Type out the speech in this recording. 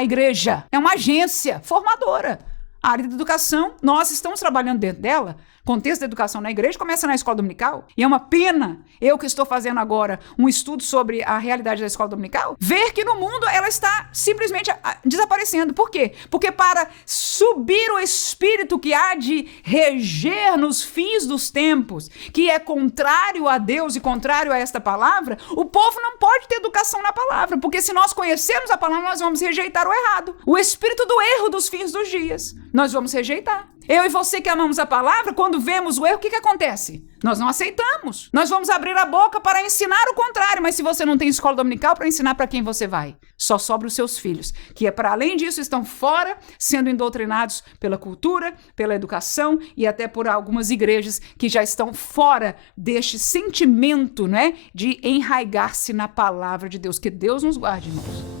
a igreja é uma agência formadora. A área de educação, nós estamos trabalhando dentro dela. O contexto da educação na igreja começa na Escola Dominical. E é uma pena, eu que estou fazendo agora um estudo sobre a realidade da Escola Dominical, ver que no mundo ela está simplesmente desaparecendo. Por quê? Porque para subir o espírito que há de reger nos fins dos tempos, que é contrário a Deus e contrário a esta palavra, o povo não pode ter educação na palavra, porque se nós conhecermos a palavra, nós vamos rejeitar o errado. O espírito do erro dos fins dos dias, nós vamos rejeitar. Eu e você que amamos a palavra, quando vemos o erro, o que acontece? Nós não aceitamos. Nós vamos abrir a boca para ensinar o contrário, mas se você não tem escola dominical, para ensinar para quem você vai? Só sobra os seus filhos, que para além disso estão fora, sendo doutrinados pela cultura, pela educação e até por algumas igrejas que já estão fora deste sentimento, né, de enraigar-se na palavra de Deus. Que Deus nos guarde, irmãos.